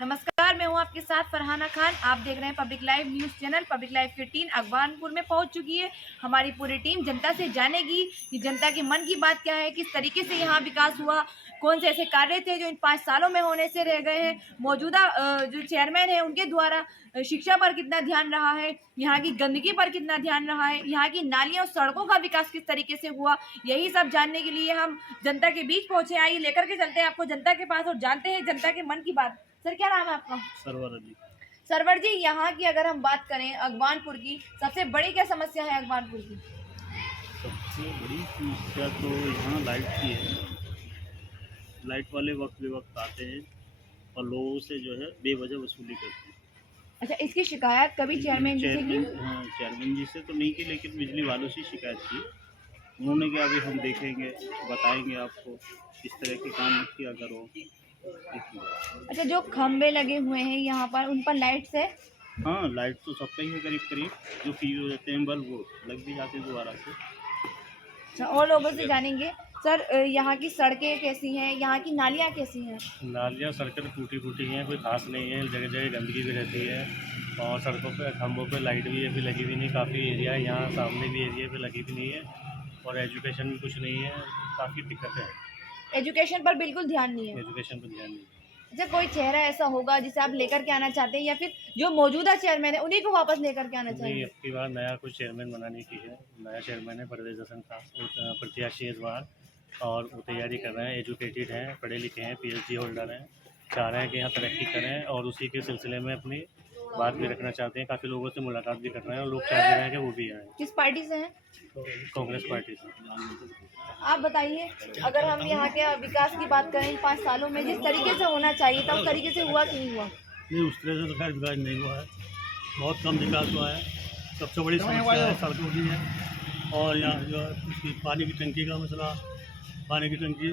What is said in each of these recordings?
नमस्कार, मैं हूं आपके साथ फरहाना खान। आप देख रहे हैं public live news channel. Public live की टीम अगवानपुर में पहुंच चुकी है। हमारी पूरी टीम जनता से जानेगी कि जनता के मन की बात क्या है, किस तरीके से यहां विकास हुआ, कौन से ऐसे कार्य थे जो इन 5 सालों में होने से रह गए हैं, मौजूदा जो चेयरमैन है उनके द्वारा शिक्षा पर कितना ध्यान रहा है, यहाँ की गंदगी पर कितना ध्यान रहा है, यहाँ की नालियों सड़कों का विकास किस तरीके से हुआ। यही सब जानने के लिए हम जनता के बीच पहुंचे। आइए लेकर के चलते हैं आपको जनता के पास और जानते हैं जनता के मन की बात। सर, क्या नाम है आपका? सरवर अली। सरवर जी, यहाँ की अगर हम बात करें अगवानपुर की, सबसे बड़ी क्या समस्या है अगवानपुर की? सबसे बड़ी समस्या तो यहाँ लाइट की है। लाइट वाले वक्त बेवक्त आते हैं और लोगों से जो है बेवजह वसूली करते हैं। अच्छा, इसकी शिकायत कभी चेयरमैन जी से की? हाँ, चेयरमैन जी से तो नहीं की, लेकिन बिजली वालों से शिकायत की। उन्होंने कहा अभी हम देखेंगे, बताएंगे आपको, इस तरह के काम मत किया करो। अच्छा, जो खंबे लगे हुए हैं यहाँ पर, उन पर लाइट्स है? हाँ, लाइट तो सबका ही है करीब करीब। जो फ्यूज हो जाते हैं बल्ब, वो लग भी जाते हैं दोबारा से। अच्छा, और लोगों से जानेंगे। सर, यहाँ की सड़कें कैसी हैं, यहाँ की नालियाँ कैसी हैं? नालियाँ सड़कें टूटी फूटी हैं, कोई खास नहीं है। जगह जगह गंदगी भी रहती है और सड़कों पे खंभों पे लाइट भी अभी लगी भी नहीं। काफ़ी एरिया है यहाँ, सामने भी एरिया पे लगी भी नहीं है और एजुकेशन भी कुछ नहीं है। काफ़ी दिक्कतें हैं। एजुकेशन पर बिल्कुल ध्यान नहीं है। एजुकेशन पर ध्यान नहीं है। अच्छा, कोई चेहरा ऐसा होगा जिसे आप लेकर के आना चाहते हैं, या फिर जो मौजूदा चेयरमैन है उन्हीं को वापस लेकर के आना नहीं, चाहिए? अब की बार नया कुछ चेयरमैन बनाने की है। नया चेयरमैन है परवेज हसन खान, प्रत्याशी इस बार, और वो तैयारी कर रहे हैं। एजुकेटेड हैं, पढ़े लिखे हैं, PhD होल्डर हैं। चाह रहे हैं कि यहाँ तरक्की करें और उसी के सिलसिले में अपनी बात भी रखना चाहते हैं। काफ़ी लोगों से मुलाकात भी कर रहे हैं और लोग चाह रहे हैं कि वो भी आएँ। किस पार्टी से हैं? कांग्रेस पार्टी से। आप बताइए, अगर हम यहाँ के विकास की बात करें, इन 5 सालों में जिस तरीके से होना चाहिए था उस तरीके से हुआ कि नहीं हुआ? नहीं, उस तरह से तो खैर विकास नहीं हुआ है। बहुत कम विकास हुआ है। सबसे बड़ी समस्या है सड़कों की है। और यहाँ जो है उसकी पानी की टंकी का मसला। पानी की टंकी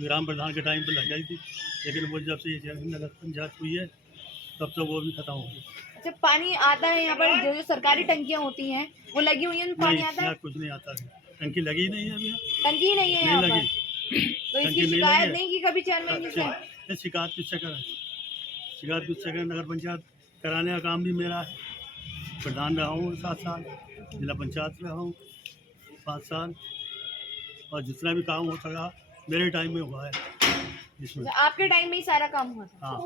ग्राम प्रधान के टाइम पे लग गई थी, लेकिन वो जब से ये नगर पंचायत हुई है तब से वो भी खत्म हो गई। अच्छा, पानी आता है यहाँ पर? जो सरकारी टंकियाँ होती हैं वो लगी हुई हैं, पानी आता है? यहाँ कुछ नहीं आता है। टंकी लगी ही नहीं है अभी। टंकी ही नहीं है यहाँ नहीं पर? लगी। तो इसकी टंकी नहीं शिकायत लगी नहीं की कभी चेयरमैन जी से? ये शिकायत किससे करें? शिकायत किससे करें? नगर पंचायत कराने का काम भी मेरा है। प्रधान रहा हूँ 7 साल, जिला पंचायत रहा हूँ 5 साल, और जितना भी काम हो सका मेरे टाइम में हुआ है इसमें। अच्छा, आपके टाइम में ही सारा काम हुआ था? हाँ,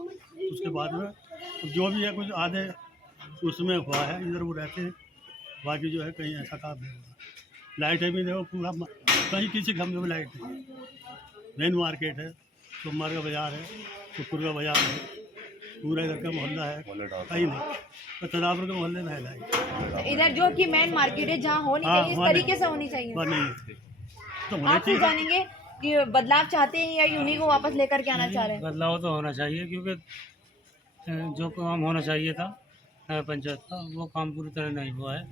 उसके बाद में अब जो भी है कुछ आधे उसमें हुआ है, इधर वो रहते हैं। बाकी जो है कहीं ऐसा काम नहीं हुआ। लाइटें भी देखो पूरा कहीं किसी खंभे में लाइट नहीं है। मेन मार्केट है, सोमवार का बाजार है, शुक्र का बाजार है, पूरा इधर का मोहल्ला है, कहीं नहीं। तो तदापुर के मोहल्ले में है लाइट। इधर जो कि मेन मार्केट है जहाँ होनी चाहिए, इस तरीके से होनी चाहिए। वहाँ नहीं है। तो होने आपसे चाहिए। जानेंगे कि बदलाव चाहते हैं या उन्हीं को वापस लेकर के आना चाह रहे हैं? बदलाव तो होना चाहिए, क्योंकि जो काम होना चाहिए था पंचायत का, वो काम पूरी तरह नहीं हुआ है।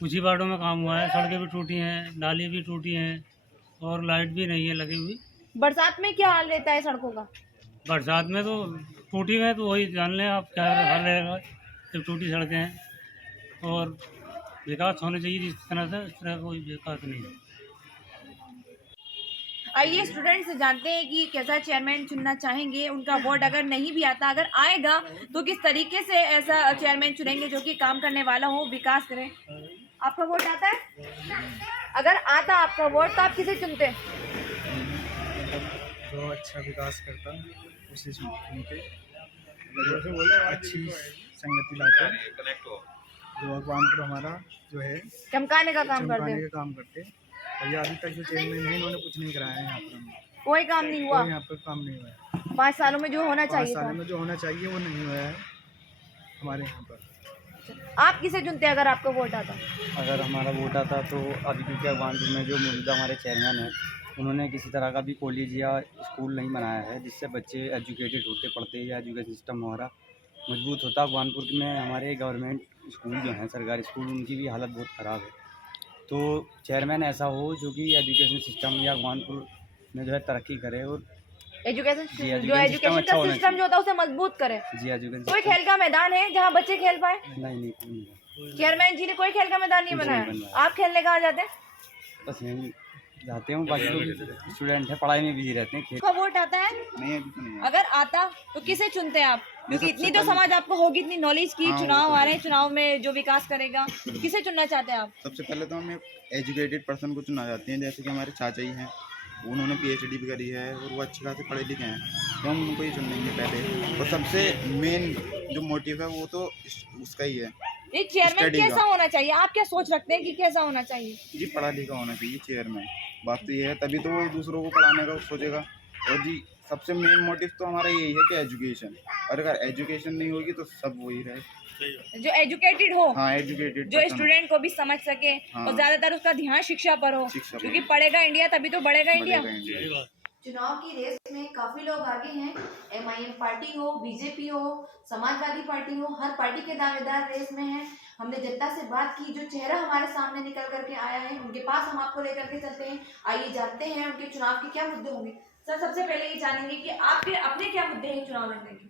कुछ ही वार्डों में काम हुआ है। सड़कें भी टूटी हैं, नाली भी टूटी हैं और लाइट भी नहीं है लगी हुई। बरसात में क्या हाल रहता है सड़कों का? बरसात में तो टूटी है, तो वही जान लें आप क्या हाल रहेगा जब टूटी सड़कें हैं। और विकास होने चाहिए जिस तरह से, इस तरह कोई विकास नहीं है। आइए स्टूडेंट से जानते हैं कि कैसा चेयरमैन चुनना चाहेंगे। उनका वोट अगर नहीं भी आता, अगर आएगा तो किस तरीके से ऐसा चेयरमैन चुनेंगे जो कि काम करने वाला हो, विकास करे। आपका वोट आता है? अगर आता आपका वोट तो आप किसे चुनते? जो अच्छा विकास करता उसे चुनते, अच्छी संगति लाते, जो अगवानपुर हमारा जो है चमकाने का काम करते चमकाने हैं। का काम करते। और ये अभी तक जो चेयरमैन है इन्होंने कुछ नहीं कराया है यहाँ पर। हमें कोई काम नहीं हुआ? कोई यहाँ पर काम नहीं हुआ है। 5 सालों में जो होना 5 चाहिए साल था। में जो होना चाहिए वो नहीं हुआ है हमारे यहाँ पर। आप किसे चुनते अगर आपका वोट आता? अगर हमारा वोट आता तो अभी, क्योंकि अगवानपुर में जो मौजूदा हमारे चेयरमैन हैं उन्होंने किसी तरह का भी कॉलेज या स्कूल नहीं बनाया है जिससे बच्चे एजुकेटेड होते, पढ़ते, या एजुकेशन सिस्टम हमारा मजबूत होता। अगवानपुर में हमारे गवर्नमेंट स्कूल जो हैं, सरकारी स्कूल, उनकी भी हालत बहुत ख़राब है। तो चेयरमैन ऐसा हो जो कि एजुकेशन सिस्टम या अगवानपुर में जो है तरक्की करे और एजुकेशन जी, जो एजुकेशन अच्छा का होना सिस्टम जो होता है उसे मजबूत करे। जी एजुकेशन कोई खेल का मैदान है जहाँ बच्चे खेल पाए? नहीं कोई नहीं है। चेयरमैन जी ने कोई खेल का मैदान नहीं कुछ नहीं बनाया। बनवाया। आप खेलने कहाँ जाते हैं? बस यही जाते हैं, बाकी लोग स्टूडेंट है, पढ़ाई में बिजी रहते हैं, खेल। का वोट आता है? नहीं अभी तो नहीं है। अगर आता तो किसे चुनते हैं आप? क्योंकि सबसे इतनी तो पहले- समझ आपको होगी, इतनी नॉलेज की, हाँ, वो चुनाव तो आ है। रहे हैं, चुनाव में जो विकास करेगा, किसे चुनना चाहते हैं आप? सबसे पहले तो हम एक एजुकेटेड पर्सन को चुना जाते हैं, जैसे कि हमारे चाचा जी हैं, उन्होंने PhD भी करी है और वो अच्छे खासे पढ़े लिखे हैं, तो हम उनको ही चुनेंगे पहले। और सबसे मेन जो मोटिव है वो तो उसका ही है ये चेयरमैन स्टडी कैसा का। होना चाहिए? आप क्या सोच रखते हैं कि कैसा होना चाहिए? जी पढ़ा लिखा होना चाहिए चेयरमैन। बात तो ये है, तभी तो वो दूसरों को पढ़ाने का सोचेगा। और जी सबसे मेन मोटिव तो हमारा यही है कि एजुकेशन, और अगर एजुकेशन नहीं होगी तो सब वही रहे। जो एजुकेटेड हो, हाँ एजुकेटेड जो स्टूडेंट को भी समझ सके, हाँ। और ज्यादातर उसका ध्यान शिक्षा पर हो, शिक्षा पर। क्योंकि पढ़ेगा इंडिया तभी तो बढ़ेगा इंडिया। सही बात। चुनाव की रेस में काफी लोग आगे हैं। MIM पार्टी हो, बीजेपी हो, समाजवादी पार्टी हो, हर पार्टी के दावेदार रेस में हैं। हमने जनता से बात की, जो चेहरा हमारे सामने निकल करके आया है उनके पास हम आपको लेकर के चलते हैं। आइए जानते हैं उनके चुनाव के क्या मुद्दे होंगे। सर सबसे पहले ये जानेंगे कि आपके अपने क्या मुद्दे हैं चुनाव लड़ने के?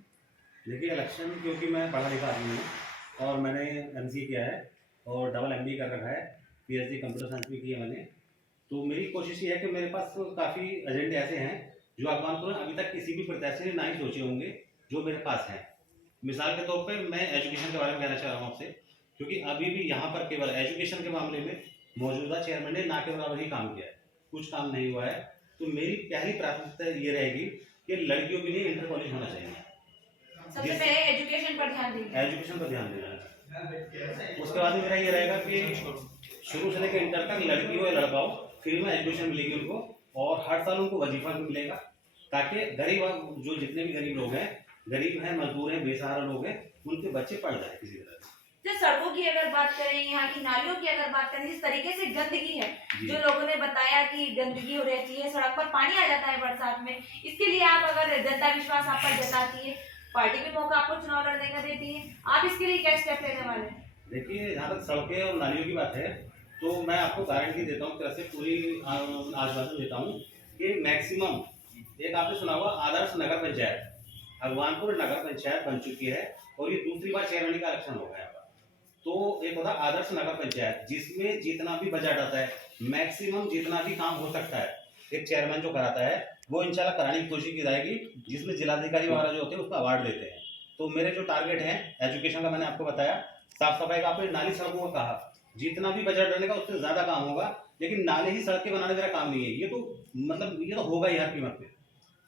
देखिए इलेक्शन, क्योंकि मैं पढ़ा लिखा आदमी हूँ और मैंने MCA किया है और डबल MBA कर रखा है, PhD कंप्यूटर साइंस भी की है मैंने। तो मेरी कोशिश ये है कि मेरे पास काफ़ी एजेंडे ऐसे हैं जो अगवानपुर में अभी तक किसी भी प्रत्याशी ने ना ही सोचे होंगे, जो मेरे पास हैं। मिसाल के तौर पे मैं एजुकेशन के बारे में कहना चाह रहा हूँ आपसे, क्योंकि अभी भी यहाँ पर केवल एजुकेशन के मामले में मौजूदा चेयरमैन ने ना के बराबर ही काम किया है, कुछ काम नहीं हुआ है। तो मेरी पहली प्राथमिकता ये रहेगी कि लड़कियों के लिए इंटर कॉलेज होना चाहिए। सबसे पहले एजुकेशन पर ध्यान देंगे। एजुकेशन पर ध्यान देना है। उसके बाद मेरा ये रहेगा कि शुरू से लेकर इंटर तक लड़की हो या लड़का हो, फ्री में एजुकेशन मिलेगी उनको, और हर साल उनको वजीफा भी मिलेगा, ताकि गरीब, जो जितने भी गरीब लोग हैं, गरीब हैं, मजदूर हैं, बेसहारा लोग हैं, उनके बच्चे पढ़ जाए किसी तरह से। जो सड़कों की अगर बात करें, यहाँ की नालियों की अगर बात करें, जिस तरीके से गंदगी है, जो लोगों ने बताया कि गंदगी हो रहती है, सड़क पर पानी आ जाता है बरसात में, इसके लिए आप अगर जनता विश्वास आप पर जताती है, पार्टी भी मौका आपको चुनाव लड़ने का देती है, आप इसके लिए क्या स्टेप लेने वाले हैं? देखिए, जहाँ तक सड़कें और नालियों की बात है, तो मैं आपको गारंटी देता हूँ, तरह से पूरी आश्वासन देता हूँ कि मैक्सिमम, एक आपने सुना हुआ आदर्श नगर पंचायत, भगवानपुर नगर पंचायत बन चुकी है और ये दूसरी बार चेयरमैन का इलेक्शन होगा यहाँ पर। तो एक होता आदर्श नगर पंचायत, जिसमें जितना भी बजट आता है, मैक्सिमम जितना भी काम हो सकता है, एक चेयरमैन जो कराता है वो इंशाल्लाह कराने की कोशिश की जाएगी, जिसमें जिलाधिकारी वगैरह जो होते हैं उसको अवार्ड देते हैं। तो मेरे जो टारगेट हैं, एजुकेशन का मैंने आपको बताया, साफ सफाई का आपने नाली सड़कों का कहा, जितना भी बजट रहने का उससे ज़्यादा काम होगा, लेकिन नाले ही सड़कें बनाने मेरा काम नहीं है, ये तो मतलब ये तो होगा ही हर कीमत पे।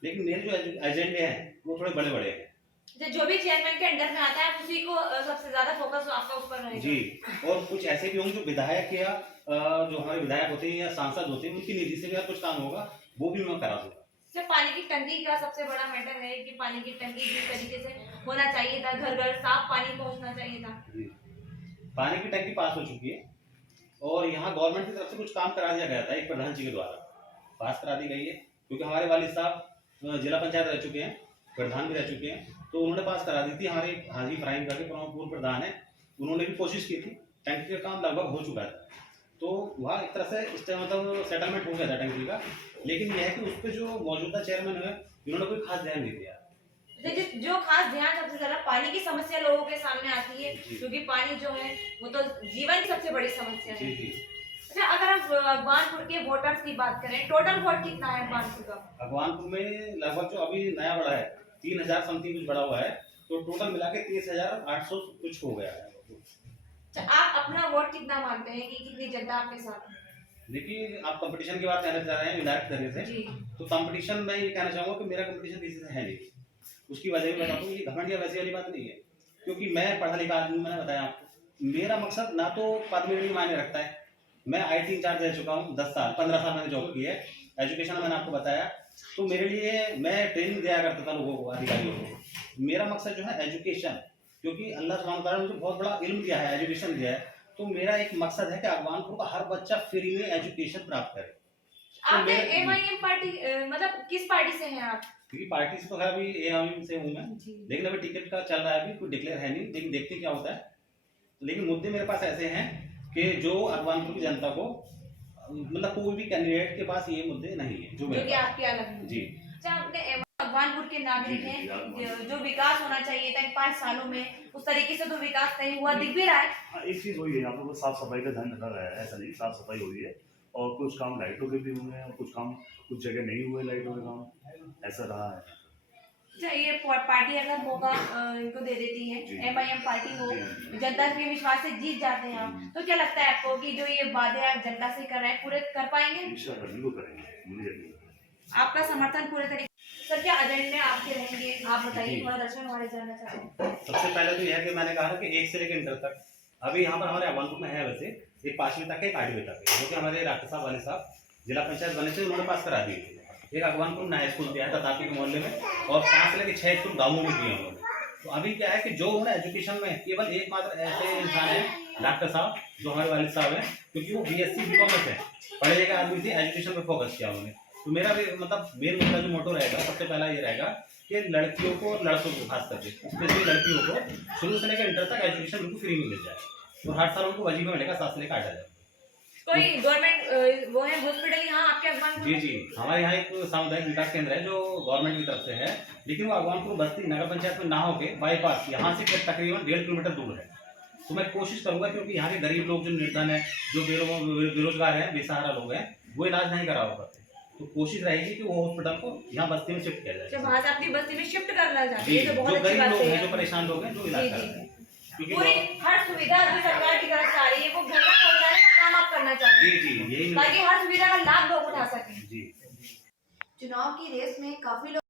लेकिन मेरे जो एजेंडे हैं वो थोड़े बड़े बड़े हैं। जो भी चेयरमैन के अंडर में आता है उसी को सबसे ज्यादा फोकस आपका उस पर रहेगा। जी, और कुछ ऐसे भी होंगे जो विधायक या जो हमारे विधायक होते हैं या सांसद होते हैं, उनकी निधि से भी कुछ काम होगा, वो भी मैं करा दूंगा। जब पानी की टंकी का सबसे बड़ा मैटर है कि पानी की टंकी जिस तरीके से होना चाहिए था, घर घर साफ पानी पहुंचना चाहिए था। जी, पानी की टंकी पास हो चुकी है और यहाँ गवर्नमेंट की तरफ से कुछ काम करा दिया गया था, एक प्रधान जी के द्वारा पास करा दी गई है, क्योंकि हमारे वालिद साहब जिला पंचायत रह चुके हैं, प्रधान भी रह चुके हैं, तो उन्होंने पास करा दी थी। हमारे हाजी इब्राहिम करके पूर्व प्रधान है, उन्होंने भी कोशिश की थी, टंकी का काम लगभग हो चुका था, तो वहाँ एक तरह से इस मतलब सेटलमेंट हो गया था टंकी का। लेकिन यह है कि उस पर जो मौजूदा चेयरमैन है, इन्होंने कोई खास ध्यान नहीं दिया। देखिए, जो खास ध्यान सबसे ज्यादा पानी की समस्या लोगों के सामने आती है, क्योंकि पानी जो है वो तो जीवन की सबसे बड़ी समस्या है। अच्छा, अगर हम अगवानपुर के वोटर्स की बात करें, टोटल वोट कितना है अगवानपुर का? अगवानपुर में लगभग जो अभी नया बढ़ा है 3000 समथिंग कुछ बढ़ा हुआ है, तो टोटल मिला के 30,800 कुछ हो गया है। अच्छा, आप अपना वोट कितना मानते हैं कि कितनी जनता आपके साथ है? देखिए, आप कंपटीशन की बात कहना चाह रहे हैं इनडायरेक्ट तरीके से, तो कंपटीशन में ये कहना चाहूँगा कि मेरा कंपटीशन किसी से है नहीं। उसकी वजह भी बताता हूँ, ये घमंड या वैसी वाली बात नहीं है, क्योंकि मैं पढ़ा लिखा आदमी, मैंने बताया आपको, मेरा मकसद ना तो पद में मायने रखता है। मैं IT इंचार्ज रह चुका हूँ 10 साल, 15 साल मैंने जॉब की है, एजुकेशन मैंने आपको बताया, तो मेरे लिए मैं ट्रेनिंग दिया करता था लोगों को, अधिकारियों को। मेरा मकसद जो है एजुकेशन, क्योंकि अल्लाह सुब्हान तआला ने मुझे बहुत बड़ा इल्म दिया है, एजुकेशन दिया है, तो मेरा एक मकसद है कि अगवानपुर का हर बच्चा फ्री में एजुकेशन प्राप्त करे। आपने MIM पार्टी मतलब किस पार्टी से हैं आप? क्योंकि पार्टी से तो है, अभी AIM से हूँ मैं, लेकिन अभी टिकट का चल रहा है, अभी कोई डिक्लेयर है नहीं, लेकिन देखते क्या होता है। लेकिन मुद्दे मेरे पास ऐसे हैं कि जो अगवानपुर की जनता को, मतलब कोई भी कैंडिडेट के पास ये मुद्दे नहीं है जो कि आपके अलग हैं। जी। अच्छा, अपने अगवानपुर के नागरिक हैं, जो विकास होना चाहिए था इन 5 सालों में, उस तरीके से तो विकास नहीं हुआ, दिख भी रहा है। हाँ, एक चीज़ हुई है यहाँ पर, वो साफ सफाई का ध्यान रखा गया है, ऐसा नहीं साफ सफाई हुई है, और कुछ काम लाइटों के भी हुए हैं और कुछ जगह नहीं हुए लाइटों के काम, ऐसा रहा है। अच्छा, ये पार्टी अगर मौका इनको दे देती है, जी। MIM पार्टी हो, जी। जनता के विश्वास से जीत जाते हैं आप, तो क्या लगता है आपको कि जो ये वादे आप जनता से कर रहे हैं पूरे कर पाएंगे? इंशाल्लाह बिल्कुल करेंगे, मुझे यकीन है। आपका समर्थन पूरे तरीके सर, क्या एजेंडे आपके रहेंगे, आप बताइए, जी। थोड़ा दर्शक हमारे जानना चाहते हैं। सबसे पहले तो यह है कि मैंने कहा ना कि 1 से लेकर इंटर तक, अभी यहाँ पर हमारे अगवानपुर में है वैसे एक 5वीं तक है, एक 8वीं तक है, जो कि हमारे डॉक्टर साहब वाले साहब जिला पंचायत बने थे, उन्होंने पास करा दी थी। एक अगवानपुर नया स्कूल दिया है ततापी के मोहल्ले में, और 5 से लेकर 6 स्कूल गाँवों में दिए उन्होंने। तो अभी क्या है कि जो उन्होंने एजुकेशन में केवल एकमात्र ऐसे इंसान है डॉक्टर साहब जो हमारे वालिद साहब हैं, क्योंकि वो BSc BCom में थे, पढ़े लिखे आदमी थे, एजुकेशन पर फोकस किया उन्होंने। तो मेरा भी मतलब मेन मुद्दा जो मोटो रहेगा, सबसे पहला ये रहेगा कि लड़कियों को और लड़कों को खास करके स्पेशली लड़कियों को शुरू से लेकर इंटर तक एजुकेशन बिल्कुल फ्री में मिल जाए, और हर साल उनको वजीफा मिलेगा 7 से लेकर 8 हज़ार। कोई गवर्नमेंट वो है हॉस्पिटल यहाँ आपके अगवानपुर जी में? जी, हमारे यहाँ एक सामुदायिक विकास केंद्र है जो गवर्नमेंट की तरफ से है, लेकिन वो अगवानपुर बस्ती नगर पंचायत में ना होके बाईपास यहाँ से तकरीबन 1.5 किलोमीटर दूर है। तो मैं कोशिश करूंगा, क्योंकि यहाँ के गरीब लोग जो निर्धन है, जो बेरोजगार हैं, बेसहारा लोग हैं, वो इलाज नहीं करा होगा, तो कोशिश रहेगी कि वो हॉस्पिटल को यहाँ बस्ती में शिफ्ट किया जब जाए। वहाँ से अपनी बस्ती में शिफ्ट करना चाहते जी, हैं तो जो बहुत अच्छी गरीब बात लोग हैं, है। जो परेशान लोग हैं, जो इलाज जी, करा जी, रहे हैं, क्योंकि पूरी हर सुविधा जो सरकार की तरफ से आ रही है वो घर तक पहुँचाने का काम आप करना चाहते जी हैं, जी, यही ताकि हर सुविधा का लाभ लोग उठा सकें। जी। चुनाव की रेस में काफी लोग